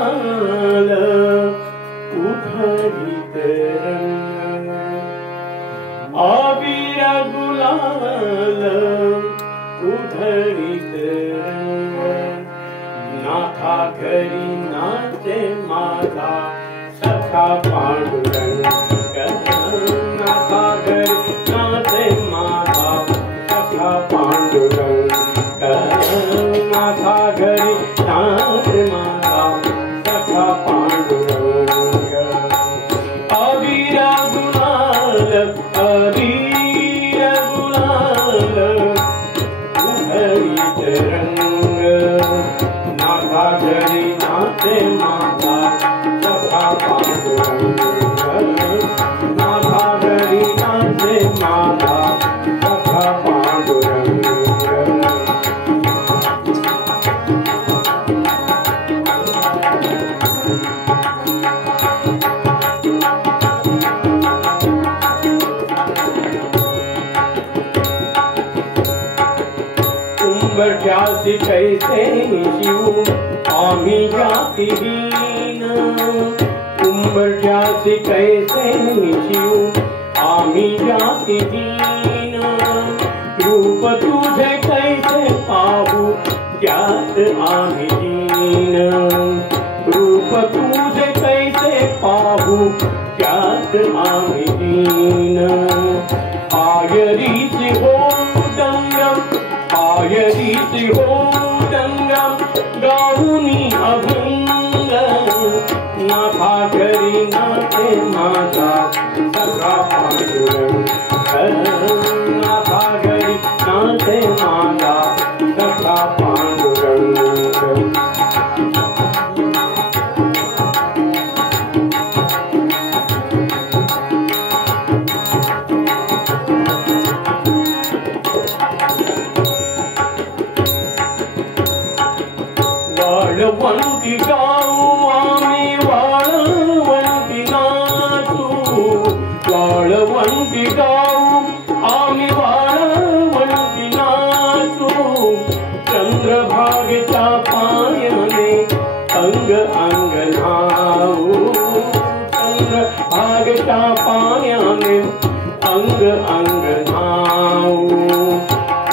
गुलाल उधळीत रंग अबीर गुलाल उधळीत रंग नाथा घरी नाचे माझा सखा पांडुरंग नाथा घरी नाचे माझा सखा पांडुरंग नाथा घरी नाचे माझा सखा पांडुरंग अबीर गुलाल उधळीत रंग नाथा घरी नाचे माझा सखा पांडुरंग नाथा घरी नाचे माझा सखा पांडुरंग उंबरठ्यासी कैसे शिव आम्ही जातीहीन उंबरठ्यासी कैसे शिव आम्ही जातीहीन रूप तुझे कैसे पाहू त्यात आम्ही दीन रूप तुझे कैसे पाहू त्यात आम्ही दीन आयरीची हो दंगम आयरीची हो दंगम गाऊनी अभंग नाथा घरी नाचे माझा सखा पांडुरंग नाथा घरी नाचे माझा सखा पांडुरंग वाळवंटी गाऊ आम्ही वाळवंटी नाचू वाळवंटी गाऊ आम्ही वाळवंटी नाचू चंद्रभागेच्या पायाने अंग अंग न्हाऊ चंद्रभागेच्या पायाने अंग अंग न्हाऊ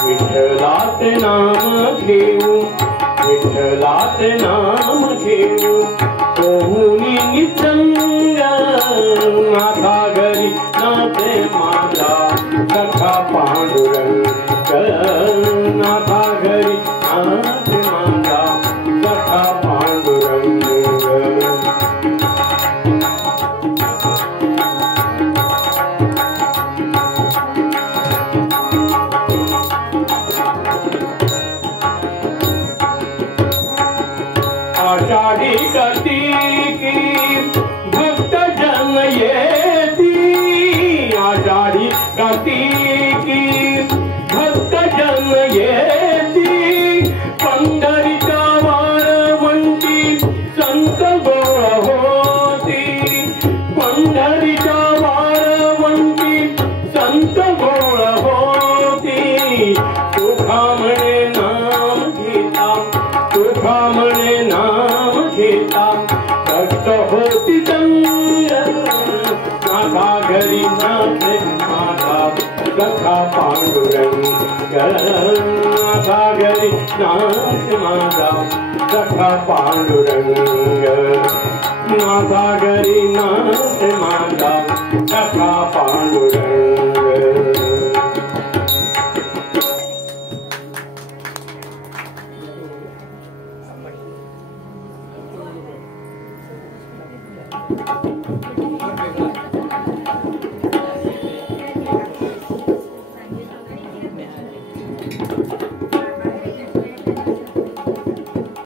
विठ्ठलाचे नाम घेऊ विठ्ठलाचे नाम घेऊ होऊनी निसंग नाथा घरी नाचे माझा सखा पांडुरंग नाथा घरी नाचे माझा सखा पांडुरंग आषाढी कार्तिकी भक्त जन येती आषाढी कार्तिकी भक्त जन येती पंढरीच्या वाळवंटी संत गोळा होती पंढरीच्या वाळवंटी संत गोळा होती तुका म्हणे नाम घेता तुका म्हणे नाम घेता भक्त होती दंग नाथा घरी नाचे माझा सखा पांडुरंग नाथा घरी नाचे माझा सखा पांडुरंग नाथा घरी नाचे माझा सखा पांडुरंग